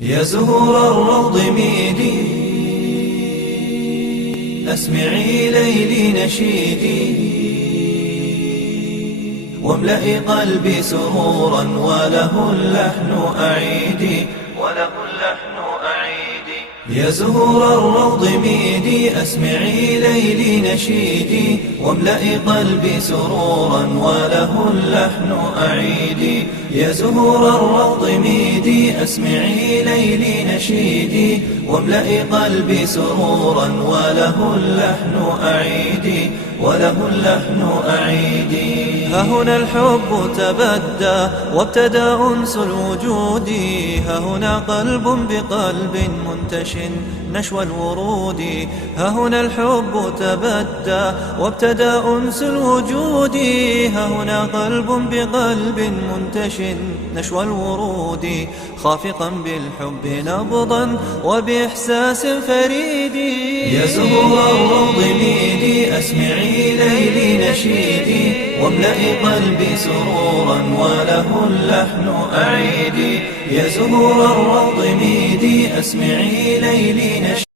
يا زهور الروض ميدي، أسمعي ليلي نشيدي، واملئي قلبي سرورا وله اللحن أعيدي، وله اللحن أعيدي. يا زهور الروض ميدي، أسمعي ليلي نشيدي، واملئي قلبي سرورا وله اللحن أعيدي. يا زهور الروض ميدي، أسمعي ليلي نشيدي، واملئي قلبي سرورا وله اللحن أعيدي، وله اللحن أعيدي. ها هنا الحب تبدى وابتدى أنس الوجود، ها هنا قلب بقلب منتش نشوى الورود. ها هنا الحب تبدى وابتدى أنس الوجود، ها هنا قلب بقلب منتش نشوى الورود. خافقا بالحب نبضا وبإحساس فريد. يا زهور الروض ميدي، أسمعي ليلي نشيدي، واملئي قلبي سرورا وله اللحن أعيدي. يا زهور الروض ميدي، أسمعي ليلي نشيدي.